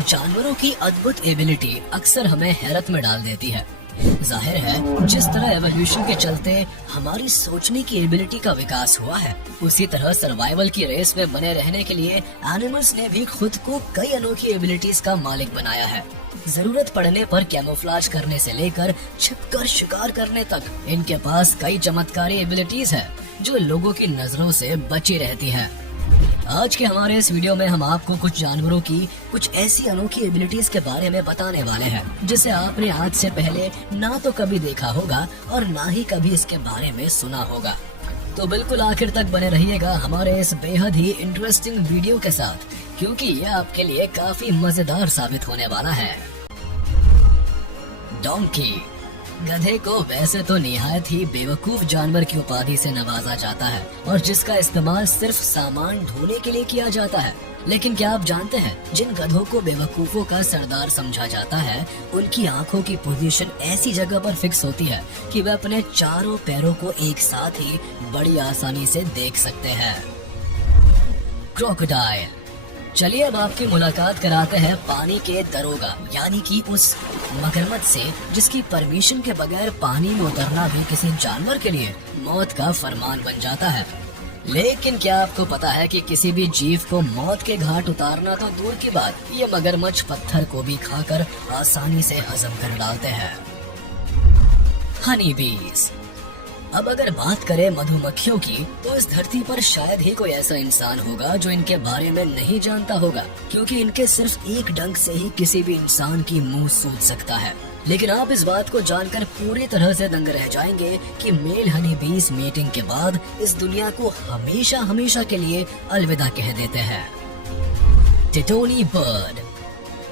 जानवरों की अद्भुत एबिलिटी अक्सर हमें हैरत में डाल देती है। जाहिर है, जिस तरह एवोल्यूशन के चलते हमारी सोचने की एबिलिटी का विकास हुआ है, उसी तरह सर्वाइवल की रेस में बने रहने के लिए एनिमल्स ने भी खुद को कई अनोखी एबिलिटीज का मालिक बनाया है। जरूरत पड़ने पर कैमोफ्लाज करने से लेकर छिपकर शिकार करने तक इनके पास कई चमत्कारी एबिलिटीज है जो लोगों की नजरों से बची रहती है। आज के हमारे इस वीडियो में हम आपको कुछ जानवरों की कुछ ऐसी अनोखी एबिलिटीज के बारे में बताने वाले हैं जिसे आपने आज से पहले ना तो कभी देखा होगा और ना ही कभी इसके बारे में सुना होगा। तो बिल्कुल आखिर तक बने रहिएगा हमारे इस बेहद ही इंटरेस्टिंग वीडियो के साथ, क्योंकि यह आपके लिए काफी मजेदार साबित होने वाला है। डोंकी। गधे को वैसे तो निहायत ही बेवकूफ जानवर की उपाधि से नवाजा जाता है और जिसका इस्तेमाल सिर्फ सामान ढोने के लिए किया जाता है। लेकिन क्या आप जानते हैं, जिन गधों को बेवकूफों का सरदार समझा जाता है, उनकी आंखों की पोजीशन ऐसी जगह पर फिक्स होती है कि वे अपने चारों पैरों को एक साथ ही बड़ी आसानी से देख सकते हैं। क्रोकोडाइल। चलिए अब आपकी मुलाकात कराते हैं पानी के दरोगा यानी कि उस मगरमच्छ से जिसकी परमिशन के बगैर पानी में उतरना भी किसी जानवर के लिए मौत का फरमान बन जाता है। लेकिन क्या आपको पता है कि किसी भी जीव को मौत के घाट उतारना तो दूर की बात, ये मगरमच्छ पत्थर को भी खाकर आसानी से हजम कर डालते हैं। हनी बीज। अब अगर बात करें मधुमक्खियों की, तो इस धरती पर शायद ही कोई ऐसा इंसान होगा जो इनके बारे में नहीं जानता होगा, क्योंकि इनके सिर्फ एक डंक से ही किसी भी इंसान की मुंह सूज सकता है। लेकिन आप इस बात को जानकर पूरी तरह से दंग रह जाएंगे कि मेल हनी बीज मीटिंग के बाद इस दुनिया को हमेशा हमेशा के लिए अलविदा कह देते हैं। टिटोनी बर्ड।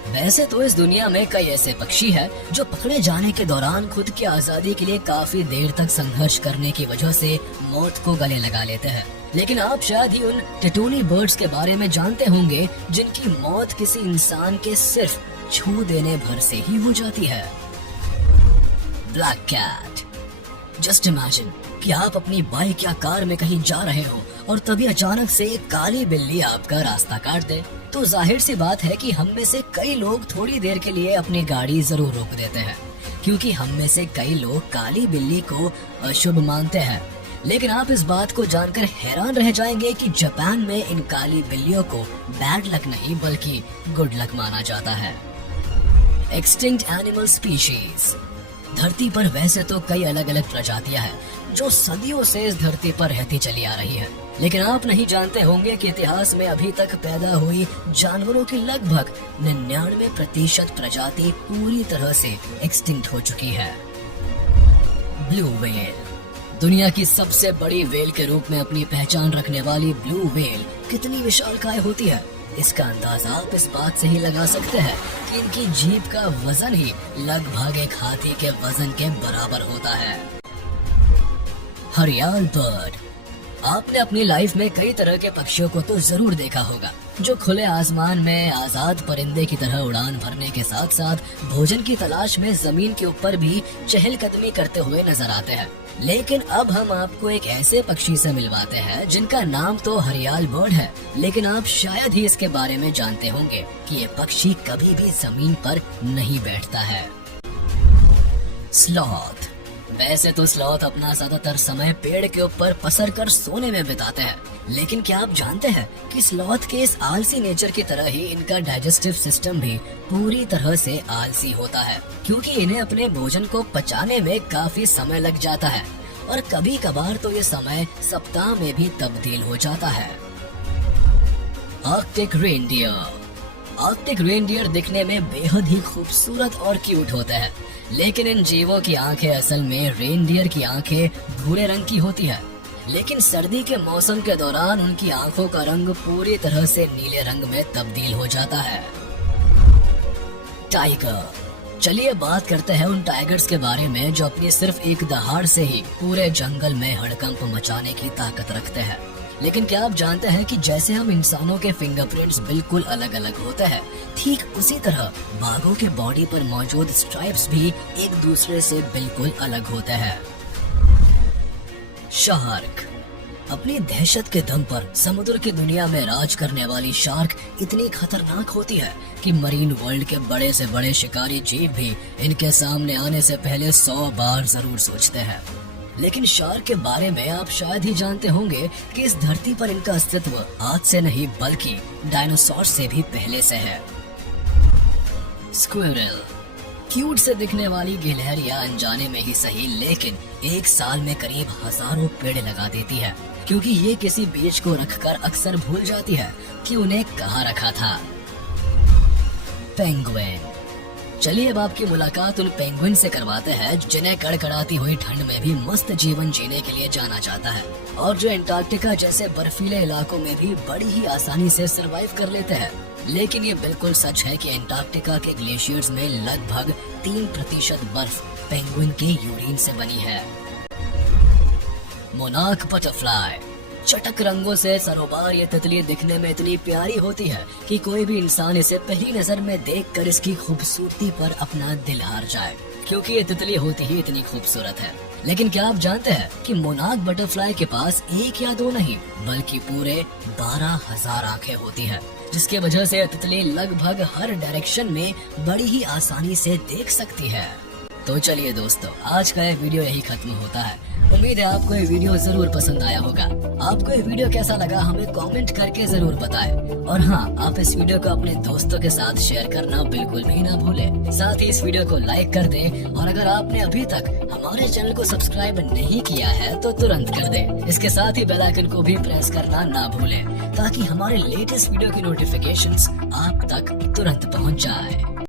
वैसे तो इस दुनिया में कई ऐसे पक्षी हैं जो पकड़े जाने के दौरान खुद की आजादी के लिए काफी देर तक संघर्ष करने की वजह से मौत को गले लगा लेते हैं। लेकिन आप शायद ही उन टिटोनी बर्ड्स के बारे में जानते होंगे जिनकी मौत किसी इंसान के सिर्फ छू देने भर से ही हो जाती है। Black cat. जस्ट इमेजिन कि आप अपनी बाइक या कार में कहीं जा रहे हो और तभी अचानक से एक काली बिल्ली आपका रास्ता काट दे, तो जाहिर सी बात है कि हम में से कई लोग थोड़ी देर के लिए अपनी गाड़ी जरूर रोक देते हैं, क्योंकि हम में से कई लोग काली बिल्ली को अशुभ मानते हैं। लेकिन आप इस बात को जानकर हैरान रह जाएंगे कि जापान में इन काली बिल्लियों को बैड लक नहीं बल्कि गुड लक माना जाता है। Extinct animal species. धरती पर वैसे तो कई अलग अलग प्रजातियां हैं जो सदियों से इस धरती पर रहती चली आ रही है, लेकिन आप नहीं जानते होंगे कि इतिहास में अभी तक पैदा हुई जानवरों की लगभग 99% प्रजाति पूरी तरह से एक्सटिंक्ट हो चुकी है। Blue whale. दुनिया की सबसे बड़ी व्हेल के रूप में अपनी पहचान रखने वाली ब्लू व्हेल कितनी विशालकाय होती है, इसका अंदाजा आप इस बात से ही लगा सकते हैं कि इनकी जीभ का वजन ही लगभग एक हाथी के वजन के बराबर होता है। घड़ियाल बर्ड। आपने अपनी लाइफ में कई तरह के पक्षियों को तो जरूर देखा होगा जो खुले आसमान में आजाद परिंदे की तरह उड़ान भरने के साथ साथ भोजन की तलाश में जमीन के ऊपर भी चहलकदमी करते हुए नजर आते हैं। लेकिन अब हम आपको एक ऐसे पक्षी से मिलवाते हैं जिनका नाम तो घड़ियाल बर्ड है, लेकिन आप शायद ही इसके बारे में जानते होंगे कि ये पक्षी कभी भी जमीन पर नहीं बैठता है। स्लॉथ। वैसे तो स्लॉथ अपना ज्यादातर समय पेड़ के ऊपर पसर कर सोने में बिताते हैं, लेकिन क्या आप जानते हैं कि स्लॉथ के इस आलसी नेचर की तरह ही इनका डाइजेस्टिव सिस्टम भी पूरी तरह से आलसी होता है, क्योंकि इन्हें अपने भोजन को पचाने में काफी समय लग जाता है और कभी कभार तो ये समय सप्ताह में भी तब्दील हो जाता है। Arctic reindeer. आर्कटिक रेनडियर दिखने में बेहद ही खूबसूरत और क्यूट होते हैं, लेकिन इन जीवों की आंखें असल में रेनडियर की आंखें भूरे रंग की होती है। लेकिन सर्दी के मौसम के दौरान उनकी आंखों का रंग पूरी तरह से नीले रंग में तब्दील हो जाता है। टाइगर। चलिए बात करते हैं उन टाइगर्स के बारे में जो अपनी सिर्फ एक दहाड़ से ही पूरे जंगल में हड़कंप मचाने की ताकत रखते हैं। लेकिन क्या आप जानते हैं कि जैसे हम इंसानों के फिंगरप्रिंट्स बिल्कुल अलग अलग होते हैं, ठीक उसी तरह बाघों के बॉडी पर मौजूद स्ट्राइप्स भी एक दूसरे से बिल्कुल अलग होते हैं। शार्क। अपनी दहशत के दम पर समुद्र की दुनिया में राज करने वाली शार्क इतनी खतरनाक होती है कि मरीन वर्ल्ड के बड़े से बड़े शिकारी जीव भी इनके सामने आने से पहले 100 बार जरूर सोचते हैं। लेकिन शार्क के बारे में आप शायद ही जानते होंगे कि इस धरती पर इनका अस्तित्व आज से नहीं बल्कि डायनासोर से भी पहले से है। स्क्विरल क्यूट से दिखने वाली गिलहरियां अनजाने में ही सही लेकिन एक साल में करीब हजारों पेड़ लगा देती है, क्योंकि ये किसी बीज को रखकर अक्सर भूल जाती है कि उन्हें कहाँ रखा था। पेंगुइन। चलिए अब आपकी मुलाकात उन पेंगुइन से करवाते हैं जिन्हें कड़कड़ाती हुई ठंड में भी मस्त जीवन जीने के लिए जाना जाता है और जो एंटार्क्टिका जैसे बर्फीले इलाकों में भी बड़ी ही आसानी से सरवाइव कर लेते हैं। लेकिन ये बिल्कुल सच है कि एंटार्क्टिका के ग्लेशियर्स में लगभग 3% बर्फ पेंगुइन के यूरिन से बनी है। Monarch butterfly. चटक रंगों से सरोबार ये तितली दिखने में इतनी प्यारी होती है कि कोई भी इंसान इसे पहली नजर में देखकर इसकी खूबसूरती पर अपना दिल हार जाए, क्योंकि ये तितली होती ही इतनी खूबसूरत है। लेकिन क्या आप जानते हैं कि मोनार्क बटरफ्लाई के पास एक या दो नहीं बल्कि पूरे 12,000 आंखें होती है, जिसकी वजह से तितली लगभग हर डायरेक्शन में बड़ी ही आसानी से देख सकती है। तो चलिए दोस्तों, आज का ये वीडियो यही खत्म होता है। उम्मीद है आपको ये वीडियो जरूर पसंद आया होगा। आपको ये वीडियो कैसा लगा हमें कमेंट करके जरूर बताएं। और हाँ, आप इस वीडियो को अपने दोस्तों के साथ शेयर करना बिल्कुल भी ना भूलें। साथ ही इस वीडियो को लाइक कर दें और अगर आपने अभी तक हमारे चैनल को सब्सक्राइब नहीं किया है तो तुरंत कर दें। इसके साथ ही बेल आइकन को भी प्रेस करना ना भूलें ताकि हमारे लेटेस्ट वीडियो की नोटिफिकेशंस आप तक तुरंत पहुँच जाए।